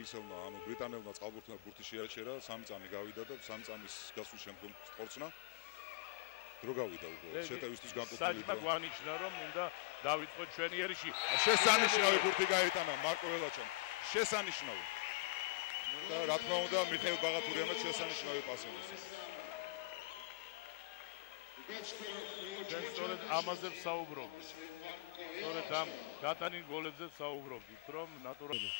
ინგლისელმა, ანუ ბრიტანელმა წყალბურთმა ბურთი შეაჩერა, 3 წამი გავიდა და 3 წამის გასვლის შემდგომ სპორტსნა დრო გავიდა უკვე. შეტევისთვის განკუთვნილი დრო. საჭმა გვანიშნა რომ მინდა დავიწყოთ ჩვენი ერიში. შესანიშნავი ბურთი გაიტანა მარკო ველაჩომ. შესანიშნავი. და რა თქმა უნდა მიხეილ ბაღათურიანმა შესანიშნავი პასი მისცა. ჩვენ სწორედ ამაზე ვსაუბრობთ. სწორედ ამ გატანილ გოლებზე ვსაუბრობთ, რომ ნატურალურად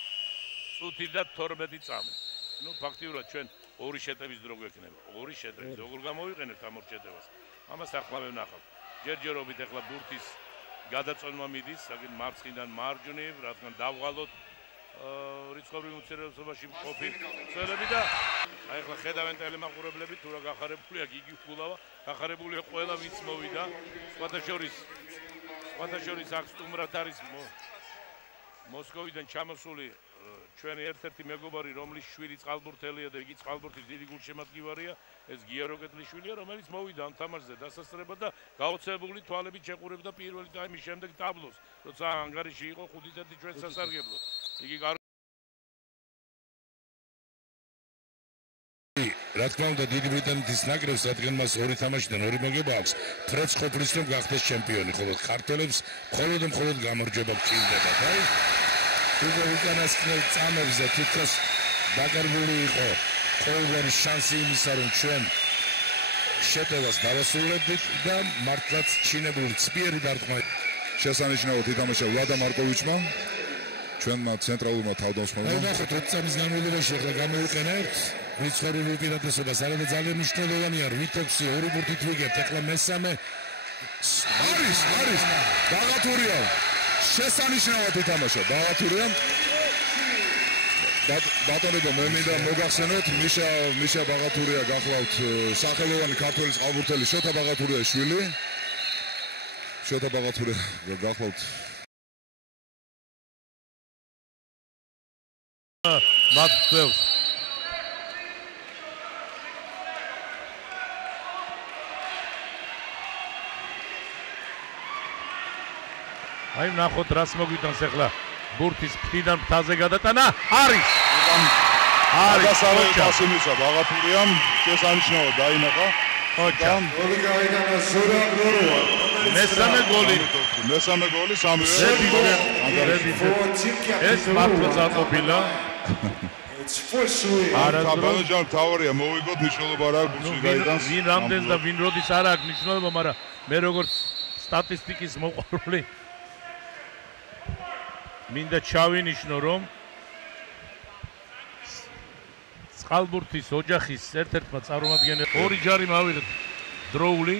წუთი და 12 წამი. ნუ ფაქტიურად ჩვენ ორი შეტევის დრო გვექნება. ორი შეტევის. როგორ გამოვიყენებთ ამ ორ შეტევას? ამას ახლა ვნახავთ. ჯერჯერობით ახლა ბურთის გადაწონვა მიდის, აგენ მარცხნიდან მარჯვნივ, რადგან დავღალოთ რიცხობრივ უმცირესობაში მყოფი წელები და აი ახლა ხედავენ ტელემაყურებლები თუ რა გახარებულია გიგი ფულავა, გახარებულია ყველა ვინც მოვიდა. სხვათა შორის აქ სტუმრად არის მოსკოვიდან ჩამოსული ჩვენი ერთ-ერთი მეგობარი, რომლის შვილი წყალბურთელია და იგი წყალბურთის დიდი გულშემატკივარია, ეს გიარო კეტლიშვილია, რომელიც მოვიდა ამ თამაშზე დასასწრებად და გაოცებული თვალებით შეყურებდა პირველი ტაიმის შემდეგ ტაბლოს, როცა ანგარიში იყო 5-1 ჩვენ სასარგებლოდ. იგი რა თქმა უნდა დიდი ბრიტანეთის ნაკრებს, რადგან მას ორი თამაშიდან ორი მოგება აქვს, ფრედს ყოფნის რომ გახდეს ჩემპიონი, ხოლო ქართველებს მხოლოდ გამარჯვება გჭირდება. აი უკვე უკანასკნელ წამებზე თითქოს დაკარგული იყო ყოველგვარი შანსი იმისა, რომ ჩვენ შეტევას დავასრულებდით და მართლაც ჩინებული ცბიერი დარტყმა. შესანიშნავად ითამაშა ვლადა მარკოვიჩმა, ჩვენმა ცენტრალურმა თავდამსხმელმა. ნახოთ 20 წამის განმავლობაში ახლა გამოვიყენებთ რიცხობრივ უპირატესობას, არადა ძალიან მნიშვნელოვანია, 8-6 ორი ბურთით ვიგებთ, ახლა მესამე არის ბაღათურია. შესანიშნავად ითამაშა ბაღათურია. ბატონებო, მე მინდა მოგახსენოთ, მიშა ბაღათურია გახლავთ სახელოვანი ქართველი წყალბურთელი შოთა ბაღათურიას შვილი. შოთა ბაღათურია გახლავთ მათვევს აი ნახოთ რას მოგვიტანს ახლა ბურთის ფრთიდან ფრთაზე გადატანა არის პასი მისცა ბაღათურიამ შესანიშნავად დაინახა ოჩა გოლი გაიტანა ზურაბ გოროვა მესამე გოლი სამივე ეს მართლა წაყოფილა ბალოჯან თავარია მოვიგოთ მნიშვნელობა რა აქვს ბურთი გაიტანს ვინ რამდენს და ვინ როდის არ აქვს მნიშვნელობა, მაგრამ მე როგორც სტატისტიკის მოყვარული მინდა ჩავინიშნო, რომ წყალბურთის ოჯახის ერთ-ერთმა წარმომადგენელმა ორი ჯარი მავიღეთ დროული,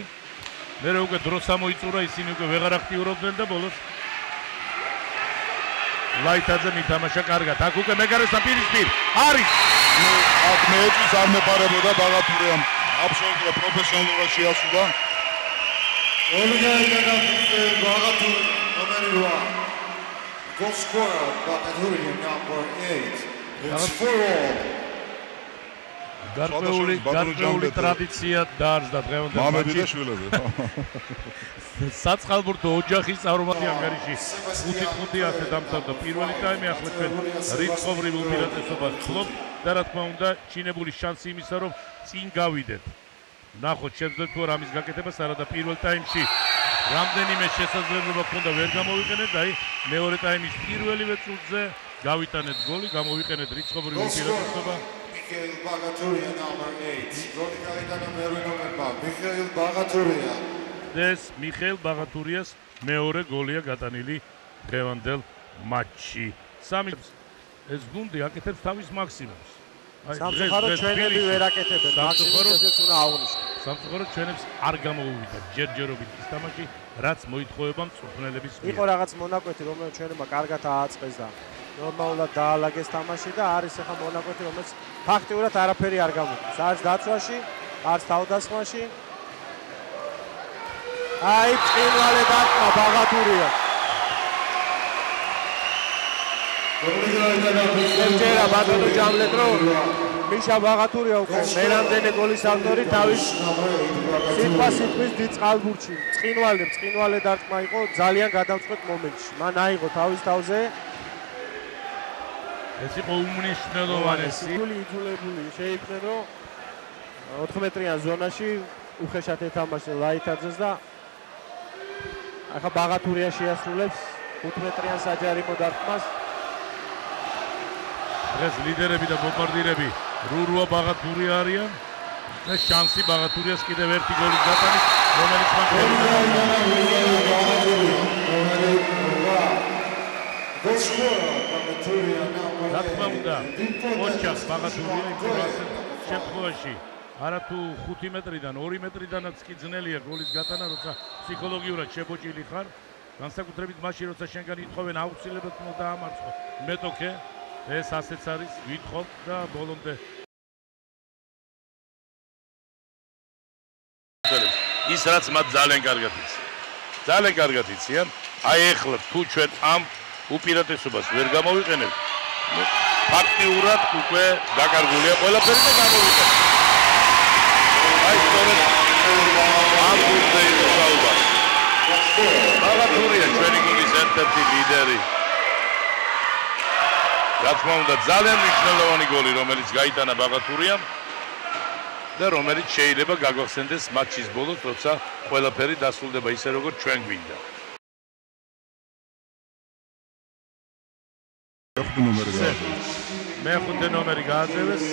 მე უკვე დროს ამოიწურა, ისინი უკვე ვეღარ აქტიურობდნენ და ბოლოს ლაითაძე მითამაშა კარგად. აქ უკვე მეგარესთან პირისპირ არის. აქ მეეჭვის არ მეპარებოდა ბაღათურიამ აბსოლუტურად პროფესიონალურად შეასრულა. გოლი გაიტანა ბაღათურია ნომერი 1. Goal scorer Bagathurian number 8. It's 4-all. გარკვეული ტრადიცია დაარსდა დღევანდელ მამები და შვილები. საწყალბურთო ოჯახის წარმომადგენელი ანგარიში 5-5 ასე დამთავრდა პირველი ტაიმი. ახლა ჩვენ რიცხობრივ უპირატესობას ვხლობთ და რა თქმა უნდა ჩინებული შანსი იმისა, რომ წინ გავიდეთ. ნახოთ შეძლეთ თუ არ ამის გაკეთებას, არადა პირველ ტაიმში რამდენიმე შესაძლებლობა ჰქონდა, ვერ გამოვიყენეთ. აი მეორე ტაიმის პირველივე წუთზე გავიტანეთ გოლი, გამოვიყენეთ რიცხობრივ უპირატესობა. Mikhail Bagathurian number 8. გოლი გაიტანა მერვე ნომერმა მიხეილ ბაღათურია. ეს მიხეილ ბაღათურიას მეორე გოლია გატანილი დღევანდელ მატჩში. ეს გუნდი აკეთებს თავის მაქსიმუმს. სამწუხაროდ ჩვენები ვერ აკეთებენ მაქსიმუმს, ესეც უნდა აღვნიშნოთ. სამწუხაროდ ჩვენებს არ გამოუვიდა ჯერჯერობით ის თამაში, რაც მოითხოვება მწვრთნელების მიერ. იყო რაღაც მონაკვეთი, რომელიც ჩვენებმა კარგად ააწყეს და ნორმალურად დაალაგეს თამაში და არის ახლა მონაკვეთი, რომელიც ფაქტიურად არაფერი არ გამოდის. არც დაცვაში, არც თავდასხმაში. აი წინვალე დარტყმა ბაღათურია. გოლი გაიტანა მისერა ბატონო ჯამლეთ რომ მიშა ბაღათურია უკვე მერამდენე გოლის ავტორი თავის სიტყვის დიდ წყალბურთში. წინვალე დარტყმა იყო ძალიან გადამწყვეტ მომენტში. მან აიღო თავის თავზე ეს იყო უმნიშვნელოვანესი. იძულებული შეიქმნენ, რომ 14-იან ზონაში უხეშად ეთამაშა ლაითაძეს და ახლა ბაღათურია შეასრულებს 15-იან საჯარიმო დარტყმას. დღეს ლიდერები და ბომბარდირები რურუა ბაღათურია არიან და შანსი ბაღათურიას კიდევ ერთი გოლის გატანის, რომელიც მან რა თქმა უნდა, ოჩახ ბაღათურია იმ შემთხვევაში არათუ 5 მეტრიდან 2 მეტრიდანაც კი ძნელია გოლის გატანა, როცა ფსიქოლოგიურად შებოჭილი ხარ, განსაკუთრებით მაშინ, როცა შენგან ითხოვენ აუცილებლად უნდა დაამარცხო მეტოქე, ეს ასეც არის, ვითხოვ და ბოლომდე ის რაც მათ ძალიან კარგად იციან. ძალიან კარგად იციან, აი ეხლა თუ ჩვენ ამ უპირატესობას ვერ გამოვიყენებთ, ფაქტიურად უკვე დაკარგულია ყველაფერი და გამოვიყენებთ. აი სწორედ ამ გუნდზე იყო საუბარი. ბაღათურია ჩვენი გუნდის ერთ-ერთი ლიდერი. რა თქმა უნდა, ძალიან მნიშვნელოვანი გოლი, რომელიც გაიტანა ბაღათურიამ და რომელიც შეიძლება გაგვახსენდეს მატჩის ბოლოს, როცა ყველაფერი დასრულდება ისე, როგორც ჩვენ გვინდა. მეხუთე ნომერი გააძევეს.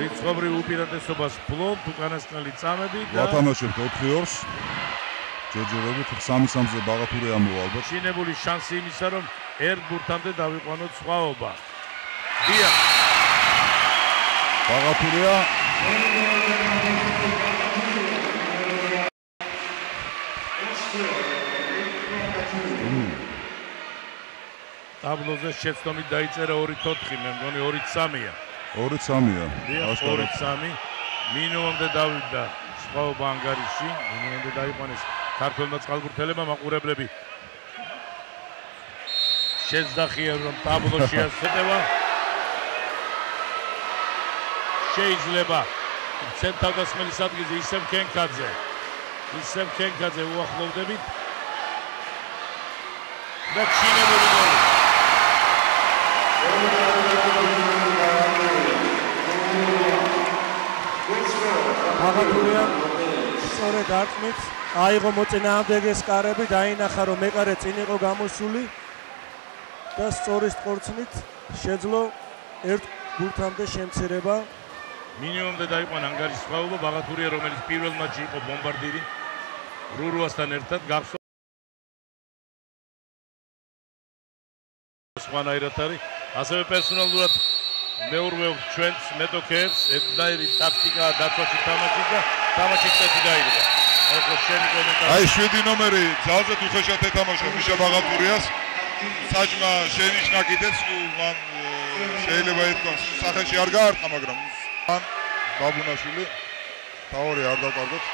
რიცხობრივ უპირატესობას ფლობთ უკანასკნელი წამები და ვათამაშებთ 4-2-ს. ჯერჯერობით 3-3-ზე ბაღათურია მოვალბათ. შინებული შანსი იმისა, რომ ერთ ბურთამდე დავიყვანოთ სხვაობა. დიახ. ბაღათურია ტაბლოზე შეცდომით დაიწერა 2-4, მე მგონი 2-3-ია. 2-3-ია. 2-3. მინიმუმამდე დავიდა სხვაობა ანგარიში, მინიმუმამდე დაიყვანეს ქართველმა წყალბურთელებმა მაყურებლები. შეძახიან რომ ტაბლოში ასწევა. შეიძლება ცენტრალდასმელის ადგილზე ისევ კენკაძე უახლოვდებით და ჩინებული გოლი. ბაღათურია სწორედ არტმით აიღო მოწინააღმდეგეს კარები, დაინახა რომ მეკარე წინ იყო გამოსული და სწორის ყორცნით შეძლო ერთ ბურთამდე შემცირება. მინიმუმდე დაიყვანა ანგარიშის სხვაობა. ბაღათურია, რომელიც პირველ მატჩში იყო ბომბარდირი რურუასთან ერთად, გახსოვს სხვანაირად არის. ასევე პერსონალურად მეურვეობთ ჩვენს მეტოქეებს, ერთნაირი ტაქტიკა დაცვაში თამაშით და თამაშის წესი დაიდგა. ეხლა შენი კომენტარი. აი 7 ნომერი ძალზედ უხეშად ეთამაშა მიშა ბაღათურიას. საჭმა შენიშნა კიდეც, მან შეიძლება ითქვას სახეში არ გაარტყა, მაგრამ ან ბაბუნაშვილი თავი არ დაკარგოთ.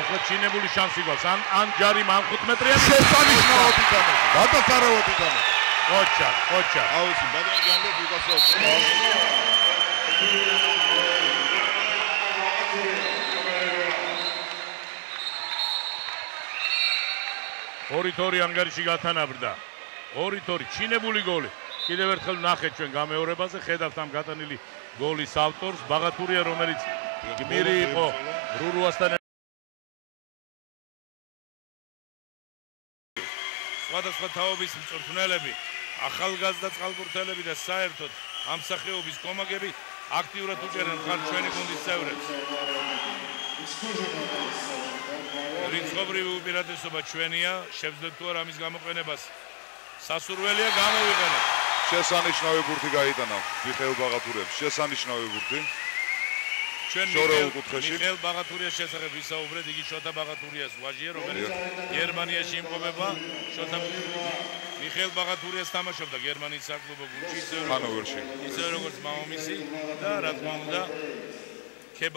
ეხლა ჩინებული შანსი გვაქვს. ან ჯარი მან 15-იანი შესანიშნავად ითამაშა. გადასარავად ითამაშა. ოჩა. აუცი ბადანჯანლებს უკასავს. ორი-თორი ანგარიში გათანაბრდა. 2-2 ჩინებული გოლი. კიდევ ერთხელ ნახეთ ჩვენ გამეორებაზე, ხედავთ ამ გატანილი გოლის ავტორს, ბაღათურია, რომელიც გმირი იყო რურუასთან. სხვადასხვა თაობის მწვრთნელები, ახალგაზრდა წყალბურთელები და საერთოდ ამ სახეობის კომაგები აქტიურად უჭერენ ხარ ჩვენი გუნდის წევრებს. რიცხობრივი უპირატესობა ჩვენია, შევძლებთ თუ არა ამის გამოყენებას. სასურველია გამოვიყენოთ. შესანიშნავი ბურთი გაიტანა მიხეილ ბაღათურიას. შესანიშნავი ბურთი. ჩვენ მიხეილ ბაღათურიას შესახებ ვისაუბრეთ, იგი შოთა ბაღათურიას ვაჟია, რომელიც გერმანიაში იმყოფება. შოთა მიხეილ ბაღათურიას თამაშობდა გერმანიის საკლუბო გუნდში, ისე როგორც მამამისი და რა თქმა უნდა